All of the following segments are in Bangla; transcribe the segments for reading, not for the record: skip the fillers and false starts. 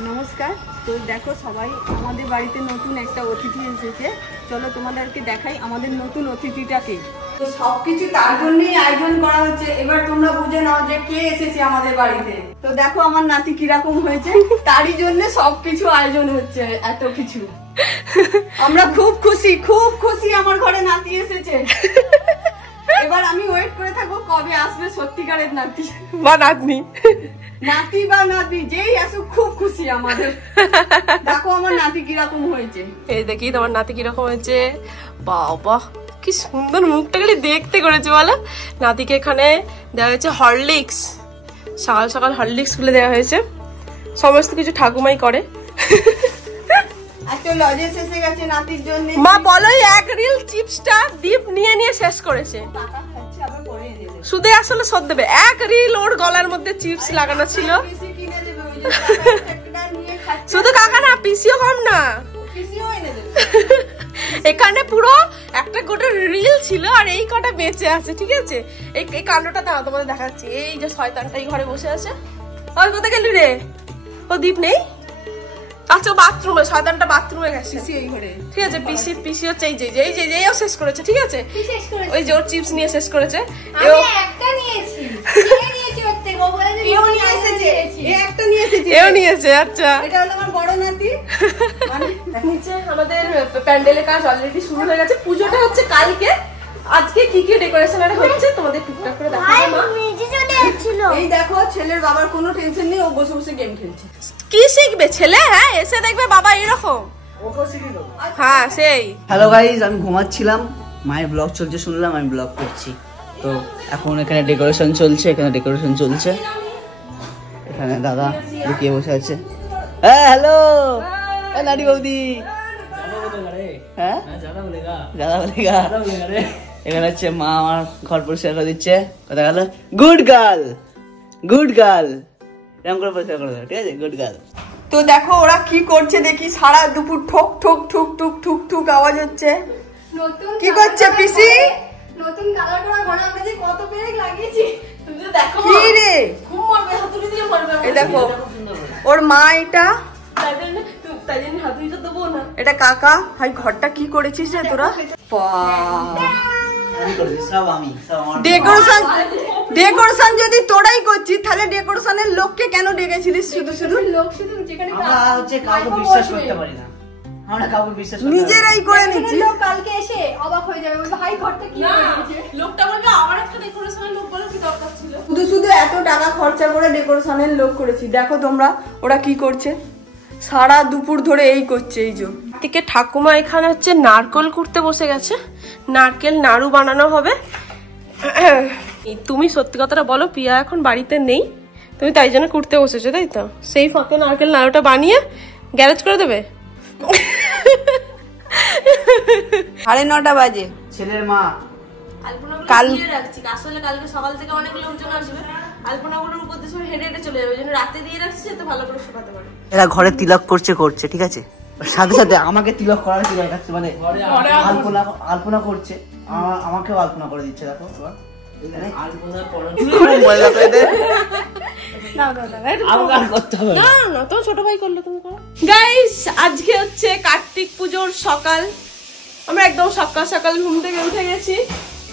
नमस्कार। तो देखो सबाई आमादेर बाड़ीते नतून एकटा अतिथि एसेছে। चलो তোমাদেরকে দেখাই আমাদের নতুন অতিথিটাকে। তো সবকিছু তার জন্যই আয়োজন করা হচ্ছে। এবার তোমরা বুঝে নাও যে কে এসেছে আমাদের বাড়িতে। তো দেখো আমার নাতি কি রকম হয়েছে, তারই জন্য সবকিছু আয়োজন হচ্ছে, এত কিছু। আমরা খুব খুশি আমার ঘরে নাতি এসেছে। এবার আমি ওয়েট করে থাকবো কবে আসবে সত্যিকারের নাতি বা নাতনি। নাতি বা নাতি যেই আসুক খুব খুশি আমাদের। দেখো আমার নাতি কিরকম হয়েছে, এই দেখি তোমার নাতি কিরকম হয়েছে। বাবা কি সুন্দর মুখটা খালি দেখতে করেছে বলো। নাতিকে এখানে দেওয়া হয়েছে হরলিক্স, সকাল সকাল হরলিক্স গুলো দেওয়া হয়েছে। সমস্ত কিছু ঠাকুমাই করে। আচ্ছা লজেস এসে গেছে নাতির জন্য। মা বলো এক রিল চিপসটা দীপ নিয়ে নিয়ে শেষ করেছে। শুধু আসলে সদ দেবে এক রিল ওর গলার মধ্যে চিপস লাগানো ছিল। শুধু কাকা না পিসিও কম না, এখানে পুরো একটা গোটা রিল ছিল আর এই কটা বেঁচে আছে। ঠিক আছে এই কাণ্ডটা দাও তোমাদের দেখাচ্ছি। এই যে শয়তানটাই ঘরে বসে আছে। ওই কোথায় গেলি রে? ও দীপ নেই। আচ্ছা বাথরুমে, শয়তানটা বাথরুমে গেছে। ঠিক আছে পিসি হচ্ছে এই যে ও শেষ করেছে। ঠিক আছে ওই যে ওর চিপস নিয়ে শেষ করেছে। এও নিয়েছে। আচ্ছা নিচে আমাদের প্যান্ডেলের কাজ অলরেডি শুরু হয়ে গেছে। পুজোটা হচ্ছে কালকে। আজকে কি কি ডেকোরেশন আর হচ্ছে তোমাদের টুকটাক করে দেখাবো। এই দেখো ছেলের বাবার কোনো টেনশন নেই, ও বসে বসে গেম খেলছে। কি শিখবে ছেলে? হ্যাঁ এসে দেখবে বাবা এরকম। হ্যাঁ সেই। হ্যালো গাইস, আমি ঘুমাচ্ছিলাম, মায়ের ব্লগ চলছে শুনলাম, আমি ব্লগ করছি। তো এখন এখানে ডেকোরেশন চলছে, এখানে দাদা লুকিয়ে বসে আছে। হ্যাঁ হ্যালো নানি বৌদি। হ্যাঁ দাদা বলেগা। এখানে হচ্ছে মা আমার ঘর পরিষ্কার করে দিচ্ছে। কথা গেল গুড গার্ল এরকম করে পরিষ্কার করে দেবে। ঠিক আছে গুড গার্ল। তো দেখো ওরা কি করছে দেখি। সারা দুপুর ঠোক ঠোক ঠুক ঠুক ঠুক ঠুক আওয়াজ হচ্ছে। কি করছে পিসি? নতুন কালার করা ঘরে আমরা যে কত পেরেক লাগিয়েছি তুমি তো দেখো। কি রে খুব মারবে, হাতুড়ি দিয়ে মারবে। এই দেখো ওর মা, এটা তাই জন্য হাতুড়িটা দেবো না। এটা কাকা। ভাই ঘরটা কি করেছিস রে তোরা? ডেকোরেশন যদি তোরাই করছিস তাহলে ডেকোরেশনের লোককে কেন ডেকেছিলিস? শুধু লোক শুধু যেখানে আমরা হচ্ছে কাউকে বিশ্বাস করতে পারি না, আমরা কাউকে বিশ্বাস করতে নিজেরাই করে নিচ্ছি। লোক কালকে এসে অবাক হয়ে যাবে, ওই ভাই ঘরটা কি করেছে। লোকটা বলবে আবার একটা ডেকোরেশনের লোক বলে কি দরকার ছিল। শুধু এত টাকা খরচা করে ডেকোরেশনের লোক করেছি। দেখো তোমরা ওরা কি করছে, সারা দুপুর ধরে এই করছে। এই যে থেকে ঠাকুমা এখানে হচ্ছে নারকেল কুড়তে বসে গেছে। নারকেল নাড়ু বানানো হবে। তুমি সত্যি কথাটা বলো, পিয়া এখন বাড়িতে নেই, তুমি তাই জন্য কুড়তে বসেছো তাই তো? সেই ফাঁকে নারকেল নাড়ুটা বানিয়ে গ্যারেজ করে দেবে। 9:30 বাজে। ছেলের মা কালকে রাখছি, আসলে কালকে সকাল থেকে অনেক লোকজন আসবে। আলপনাগুলোর উপর দিয়ে হেঁটে হেঁটে চলে যাবে, ওই জন্য রাতে দিয়ে রাখছি যাতে ভালো করে শুকাতে পারে। এরা ঘরে তিলক করছে ঠিক আছে, সাথে সাথে আমাকে তিলক করার কি দরকার? মানে আলপনা করছে, আমাকেও আলপনা করে দিচ্ছে। দেখো ছোট ভাই করলো, তুমি করো। গাইস আজকে হচ্ছে কার্তিক পুজোর সকাল। আমরা একদম সকাল সকাল ঘুম থেকে উঠে গেছি।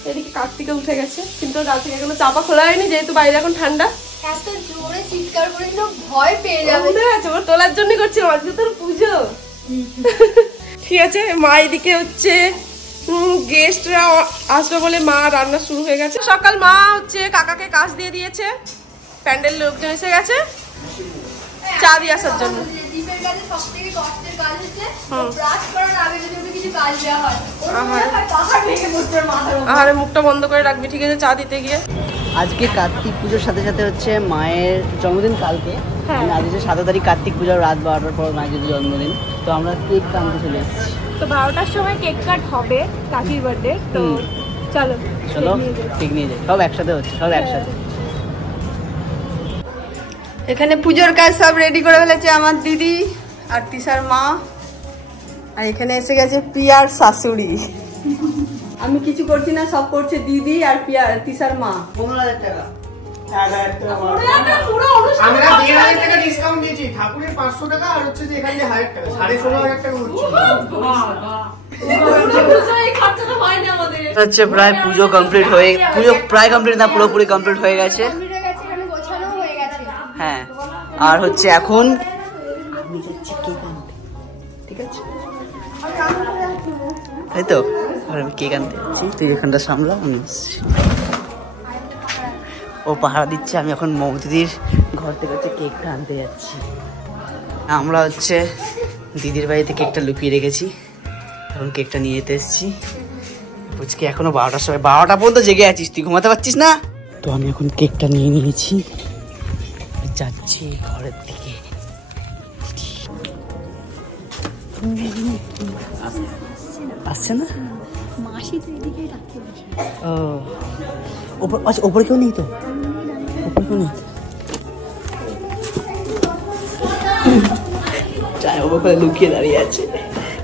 এদিকে কার্তিকে উঠে গেছে, কিন্তু রাত থেকে এখনো চাপা খোলা হয়নি যেহেতু বাইরে এখন ঠান্ডা। এত জোরে চিৎকার করেছিল ভয় পেয়ে যাবে। ওর তোলার জন্য করছিলাম, আজকে তোর পুজো। ঠিক আছে মা এদিকে হচ্ছে গেস্টরা আসবে বলে মা রান্না শুরু হয়ে গেছে। সকাল মা হচ্ছে কাকাকে কাজ দিয়ে দিয়েছে, প্যান্ডেল লোকজন এসে গেছে চা দিয়ে আসার জন্য। দীপের কাছে সবথেকে কষ্টের কাজ হচ্ছে ব্রাশ করার আগে যদি ওকে কিছু কাজ দেওয়া হয়, পাহাড় ভেঙে পড়ছে মাথার উপর। আরে মুখটা বন্ধ করে রাখবি ঠিক আছে চা দিতে গিয়ে। আজকে কার্তিক পুজোর সাথে সাথে হচ্ছে মায়ের জন্মদিন কালকে। আজ হচ্ছে 7 তারিখ কার্তিক পুজোর রাত 12টার পর মায়ের জন্মদিন। তো আমরা কেক আনতে চলে এসেছি। তো 12টার সময় কেক কাট হবে কাকির বার্থডে। তো চলো কেক নিয়ে যাই, সব একসাথে হচ্ছে, সব একসাথে। এখানে পুজোর কাজ সব রেডি করে ফেলেছে আমার দিদি আর তিশার মা। আর এখানে এসে গেছে পিয়ার শাশুড়ি। আমি কিছু করছি না, সব করছে দিদি আর তিশার মা। 15,000 টাকা। আমরা 1,000 টাকা ডিসকাউন্ট দিয়েছি, ঠাকুরের 500 টাকা আর হচ্ছে যে এখানে 1,000 টাকা, 16,500 টাকা হচ্ছে। হচ্ছে প্রায় পুজো কমপ্লিট হয়ে, পুজো প্রায় কমপ্লিট না, পুরোপুরি কমপ্লিট হয়ে গেছে। হ্যাঁ, আর হচ্ছে এখন আমি যাচ্ছি কেক আনতে, ঠিক আছে? তাই তো, আর আমি কেক আনতে যাচ্ছি, তুই এখানটা সামলা, আমি আসছি। ও পাহারা দিচ্ছে, আমি এখন মৌদিদির ঘর থেকে হচ্ছে কেকটা আনতে যাচ্ছি। আমরা হচ্ছে দিদির বাড়িতে কেকটা লুকিয়ে রেখেছি, এখন কেকটা নিয়ে যেতে এসেছি। বুঝকি এখনো 12টার সময়, 12টা পর্যন্ত জেগে আছিস, তুই ঘুমাতে পারছিস না? তো আমি এখন কেকটা নিয়ে নিয়েছি, যাচ্ছি ঘরের দিকে। আসছে না মাসি, তো এদিকে রাখতে বসে। ও ওপর, আচ্ছা ওপরে কেউ নেই তো? ওপরে কেউ নেই, চাই ওপরে লুকিয়ে দাঁড়িয়ে আছে।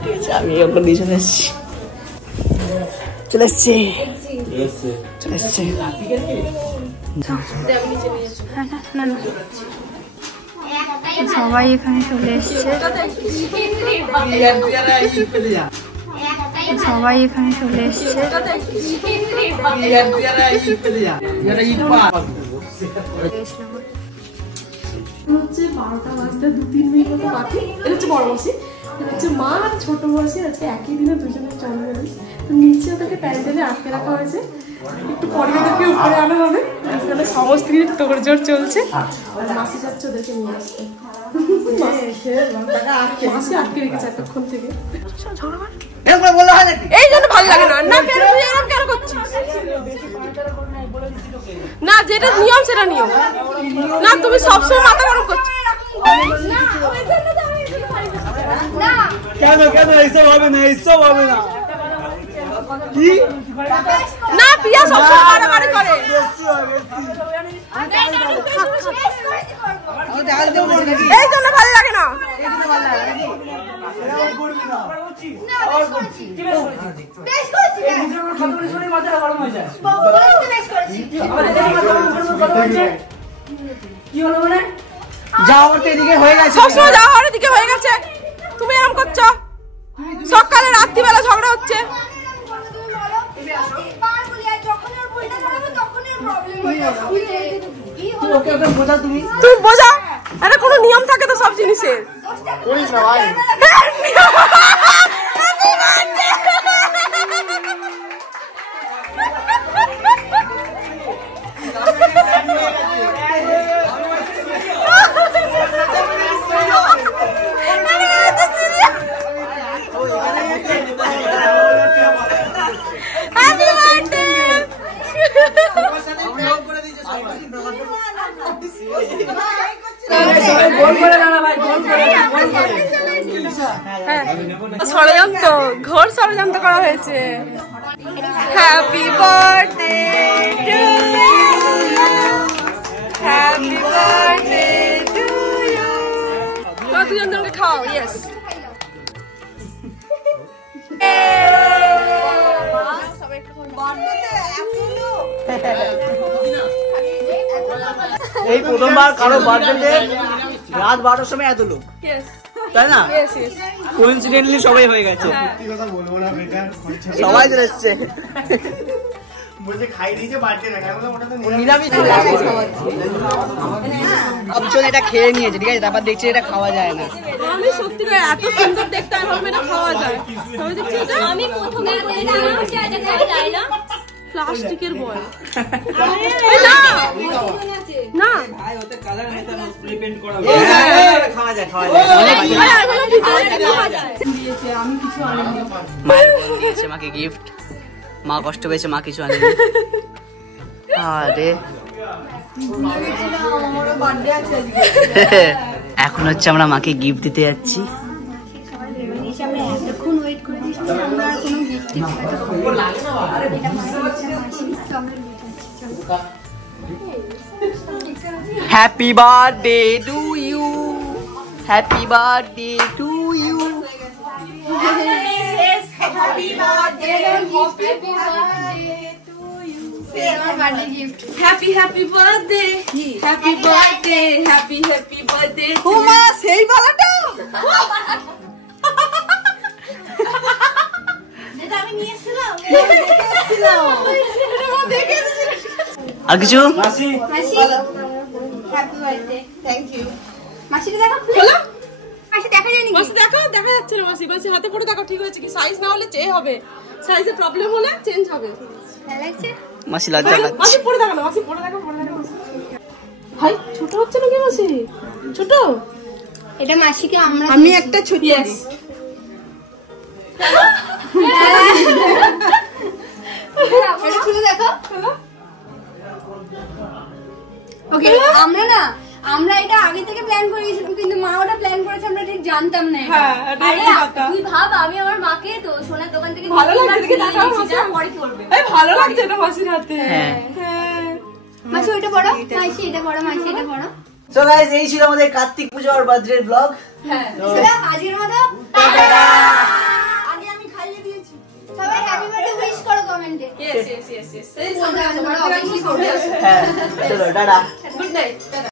ঠিক আছে, আমি ওপর নিয়ে চলে এসছি, চলে এসছি, চলে এসছি। সবাই এখানে চলে এসছে, সবাই এখানে চলে এসছে। হচ্ছে 12টা বাজতে 2-3 মিনিট মতো বাকি। এটা হচ্ছে বড় মাসি, এটা হচ্ছে মা আর ছোট মাসি, আজকে একই দিনে দুজনের জন্মদিন। তো নিচে ওদেরকে প্যান্ডেলে আটকে রাখা হয়েছে, একটু পরে ওদেরকে উপরে আনা হবে। এখানে সমস্ত কিছু তোড়জোড় চলছে, আর মাসি যাচ্ছে ওদেরকে নিয়ে আসতে। মাসি আটকে রেখেছে এতক্ষণ থেকে। এই জন্য ভালো লাগে না। না কেন তুই এরকম কেন করছিস? না, যেটা নিয়ম সেটা নিয়ম। না তুমি সবসময় মাথা গরম করছো। কেন কেন এইসব হবে না, এইসব হবে না। কি না, প্রিয়া সবসময় বাড়াবাড়ি করে। এই জন্য ভালো লাগে না। যাওয়ার এদিকে হয়ে গেছে, সবসময় যাওয়ার দিকে হয়ে গেছে, তুমি এরকম করছো। সকালে রাত্রিবেলা ঝগড়া হচ্ছে। তুই বোঝা, এটা কোনো নিয়ম থাকে তো সব জিনিসের। করিস না ভাই। ষড়যন্ত্র, ঘোর ষড়যন্ত্র করা হয়েছে। Happy birthday to you, happy birthday to you. দুজন জনকে খাও। ইয়েস, এই প্রথমবার কারো বার্থডেতে রাত 12টার সময় এত লোক, তাই না? কোইন্সিডেন্টলি সবাই হয়ে গেছে, সত্যি কথা বলবো না বেটার, সবাই চলে এসছে। বলছে খাই দিয়েছে বাড়তে না, কেন ওটা তো নিরামিষ অপশন, এটা খেয়ে নিয়েছে, ঠিক আছে? তারপর দেখছি এটা খাওয়া যায় না। আমি সত্যি করে এত সুন্দর দেখতে, আমি ভাবলাম এটা খাওয়া যায়। আমি দেখছি এটা আমি প্রথমে যায় না, প্লাস্টিকের বল। না না, খাওয়া যায়, খাওয়া যায়। মায়ের বোন দিয়েছে মাকে গিফট, মা কষ্ট পেয়েছে, মা কিছু আনেনি। আরে এখন হচ্ছে আমরা মাকে গিফট দিতে যাচ্ছি। Happy birthday to you, happy birthday to you. Happy birthday আমার birthday gift. Happy happy birthday happy birthday happy happy birthday Huma সেই বালাটা যেটা আমি নিয়েছিলাম। আর কিছু মাসি হ্যাপি বার্থডে। থ্যাংক ইউ মাসিকে দেখো হলো মাসি দেখা যায়নি কি? মাসি দেখো দেখা যাচ্ছে না মাসি মাসি হাতে পড়ে দেখো ঠিক হয়েছে কি সাইজ না হলে চেঞ্জ হবে সাইজের প্রবলেম হলে চেঞ্জ হবে ভালো লাগছে? মাসি লজ্জা লাগছে মাসি পড়ে দেখো না মাসি পড়ে দেখো ভাই ছোট হচ্ছে নাকি মাসি ছোট এটা মাসিকে আমরা আমি একটা ছোট ইয়েস এটা খুলে দেখো। ওকে আমরা এটা আগে থেকে প্ল্যান করে গেছিলাম কিন্তু মা ওটা প্ল্যান করেছে আমরা ঠিক জানতাম না এটা। হ্যাঁ, এটা আরে, একটা কথা। তুই ভাব আমি আমার মাকে তো সোনার দোকান থেকে ভালো নিয়ে লাগছে দেখে কিনে দেখাও এনেছি, মাসি। যা পরে করবে। এই ভালো লাগছে এটা মাসির হাতে হ্যাঁ। হ্যাঁ মাসি ওইটা বড় মাসি এটা বড় মাসি এটা বড়। সো গাইস এই ছিল আমাদের কার্তিক পূজা আর বার্থডে ব্লগ সেটা আজকের মতো আগে আমি খাইয়ে দিয়েছি। সবাই হ্যাপি বার্থডে উইশ করো কমেন্টে। ইয়েস ইয়েস ইয়েস তোমরা অবশ্যই করবে। হ্যাঁ চলো টাটা গুড নাইট